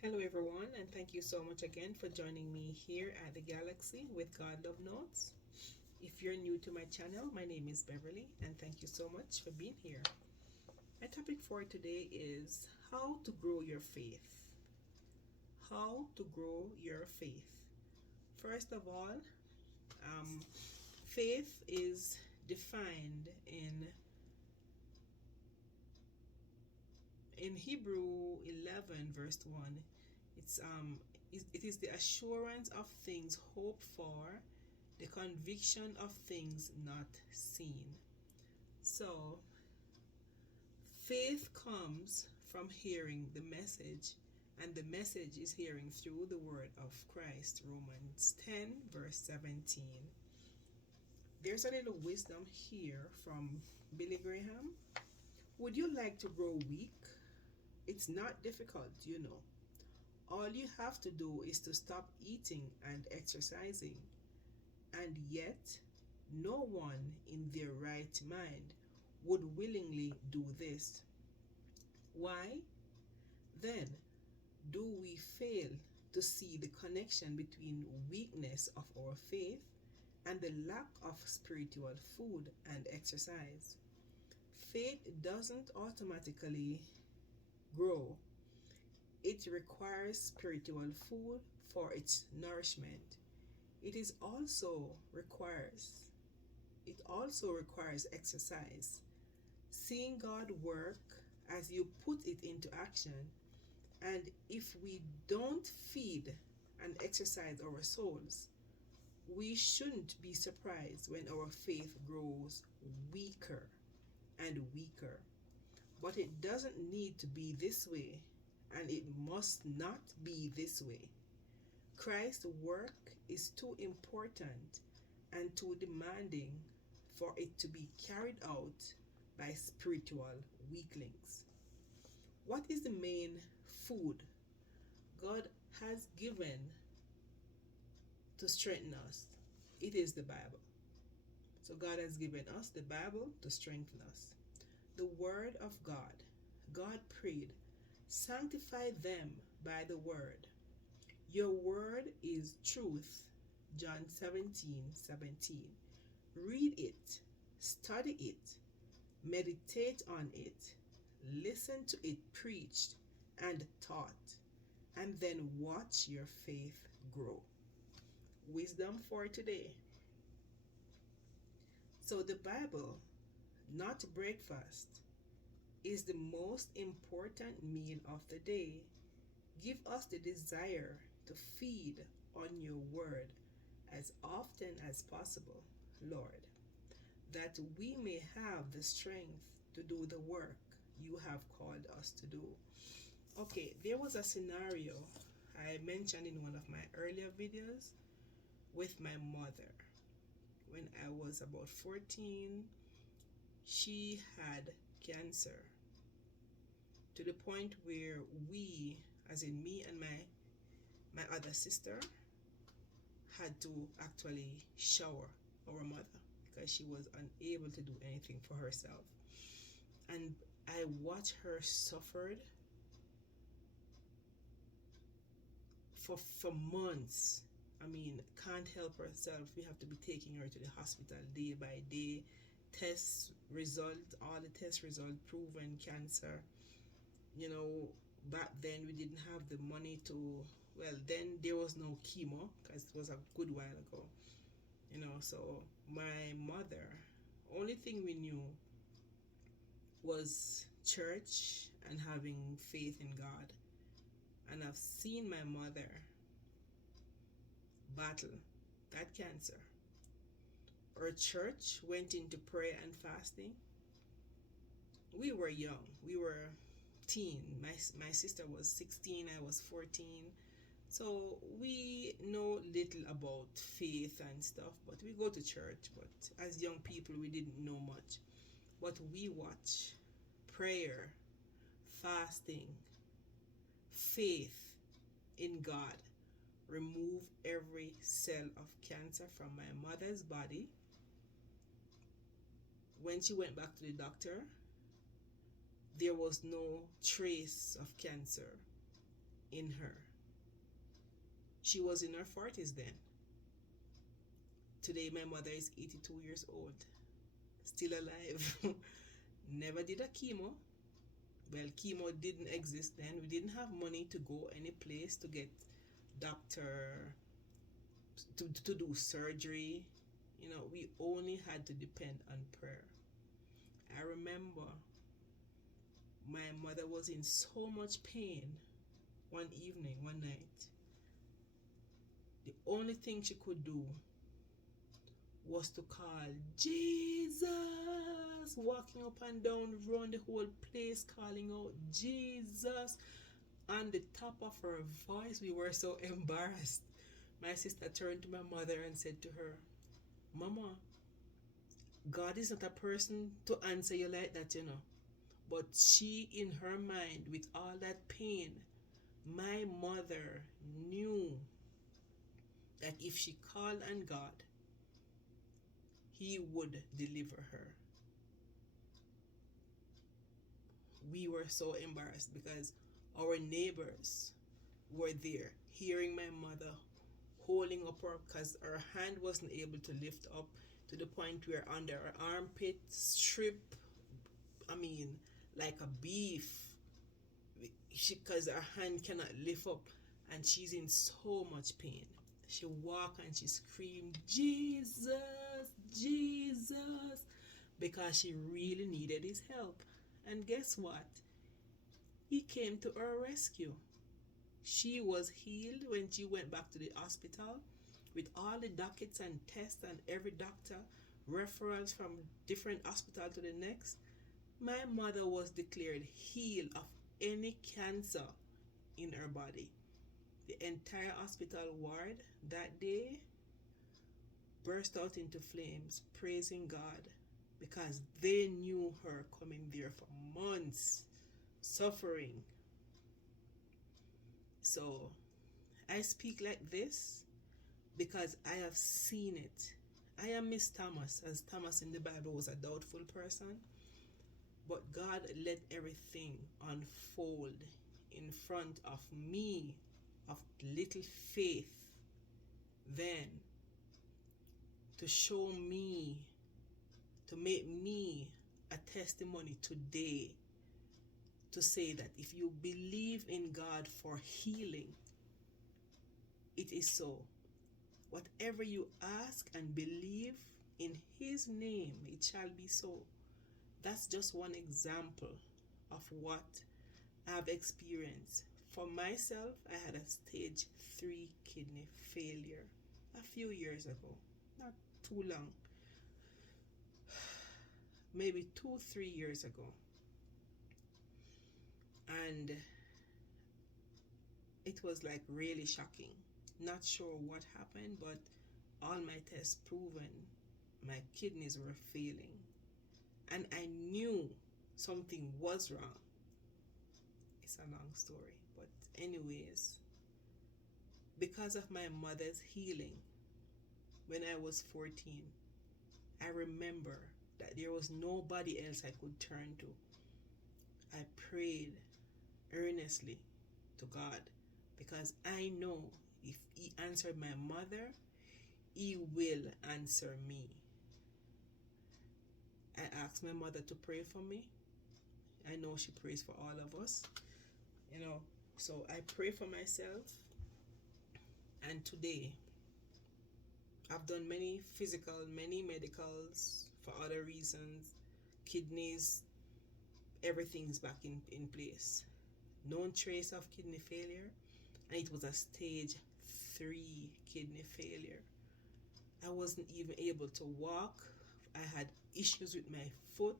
Hello, everyone, and thank you so much again for joining me here at the Galaxy with God Love Notes. If you're new to my channel, my name is Beverly, and thank you so much for being here. My topic for today is how to grow your faith. How to grow your faith. First of all, faith is defined in Hebrew 11 verse 1. It is the assurance of things hoped for, the conviction of things not seen. So faith comes from hearing the message, and the message is hearing through the word of Christ. Romans 10 verse 17. There's a little wisdom here from Billy Graham. Would you like to grow weak? It's not difficult. All you have to do is to stop eating and exercising. And yet, no one in their right mind would willingly do this. Why? Then, do we fail to see the connection between weakness of our faith and the lack of spiritual food and exercise? Faith doesn't automatically grow. It requires spiritual food for its nourishment. It also requires exercise. Seeing God work as you put it into action. And if we don't feed and exercise our souls, we shouldn't be surprised when our faith grows weaker and weaker. But it doesn't need to be this way, and it must not be this way. Christ's work is too important and too demanding for it to be carried out by spiritual weaklings. What is the main food God has given to strengthen us? It is the Bible. So God has given us the Bible to strengthen us. The Word of God. God prayed, sanctify them by the Word. Your Word is truth. John 17:17. Read it, study it, meditate on it, listen to it preached and taught, and then watch your faith grow. Wisdom for today. So the Bible, not breakfast, is the most important meal of the day. Give us the desire to feed on your word as often as possible, Lord, that we may have the strength to do the work you have called us to do. Okay, there was a scenario I mentioned in one of my earlier videos with my mother. When I was about 14, she had cancer to the point where we, as in me and my other sister, had to actually shower our mother because she was unable to do anything for herself. And I watched her suffered for months. I mean, can't help herself. We have to be taking her to the hospital day by day. All the test result proven cancer. Back then we didn't have the money to, well, then there was no chemo because it was a good while ago. So my mother, only thing we knew was church and having faith in God. And I've seen my mother battle that cancer. Our church went into prayer and fasting. We were young. We were teen. My sister was 16, I was 14. So we know little about faith and stuff, but we go to church. But as young people, we didn't know much. But we watch prayer, fasting, faith in God remove every cell of cancer from my mother's body. When she went back to the doctor, there was no trace of cancer. in her. She was in her 40s then. Today, my mother is 82 years old, still alive. Never did a chemo. Well, chemo didn't exist then. We didn't have money to go any place to get doctor to do surgery. We only had to depend on prayer. I remember my mother was in so much pain one evening, one night. The only thing she could do was to call Jesus, walking up and down around the whole place, calling out Jesus on the top of her voice. We were so embarrassed. My sister turned to my mother and said to her, Mama, God is not a person to answer you like that. But she, in her mind, with all that pain, my mother knew that if she called on God, He would deliver her. We were so embarrassed because our neighbors were there, hearing my mother holding up her, because her hand wasn't able to lift up to the point where under her armpit strip, like a beef, because her hand cannot lift up, and she's in so much pain. She walked and she screamed, Jesus, Jesus, because she really needed His help. And guess what? He came to her rescue. She was healed when she went back to the hospital with all the dockets and tests and every doctor, referrals from different hospital to the next. My mother was declared healed of any cancer in her body. The entire hospital ward that day burst out into flames, praising God, because they knew her coming there for months, suffering. So I speak like this because I have seen it. I am Miss Thomas, as Thomas in the Bible was a doubtful person, but God let everything unfold in front of me, of little faith, then to show me, to make me a testimony today, to say that if you believe in God for healing, it is so. Whatever you ask and believe in His name, it shall be so. That's just one example of what I've experienced. For myself, I had a stage 3 kidney failure a few years ago. Not too long. Maybe 2-3 years ago. And it was like really shocking. Not sure what happened, but all my tests proven my kidneys were failing. And I knew something was wrong. It's a long story, but anyways, because of my mother's healing when I was 14, I remember that there was nobody else I could turn to. I prayed earnestly to God because I know if He answered my mother, He will answer me. I asked my mother to pray for me. I know she prays for all of us. So I pray for myself. And today, I've done many physical, many medicals for other reasons. Kidneys, everything's back in place. No trace of kidney failure. And it was a stage 3 kidney failure. I wasn't even able to walk. I had issues with my foot.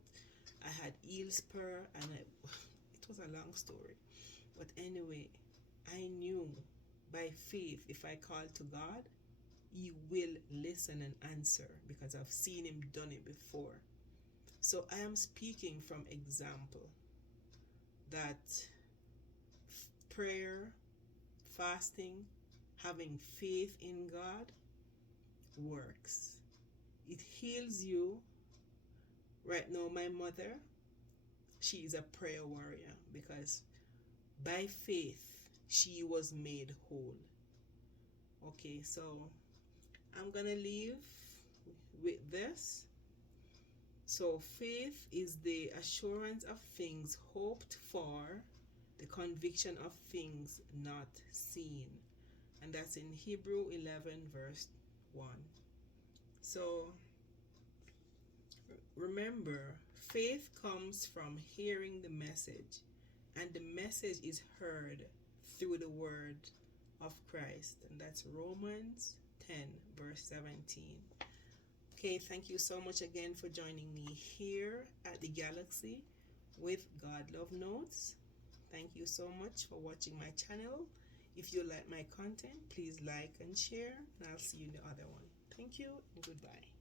I had heel spur, and it was a long story. But anyway, I knew by faith, if I called to God, He will listen and answer because I've seen Him done it before. So I am speaking from example that prayer, fasting, having faith in God works. It heals you. Right now, my mother, she is a prayer warrior because by faith, she was made whole. Okay, so I'm gonna leave with this. So faith is the assurance of things hoped for, the conviction of things not seen. And that's in Hebrew 11 verse 1. So remember, faith comes from hearing the message, and the message is heard through the word of Christ. And that's Romans 10 verse 17. Okay, thank you so much again for joining me here at the Galaxy with God Love Notes. Thank you so much for watching my channel. If you like my content, please like and share, and I'll see you in the other one. Thank you and goodbye.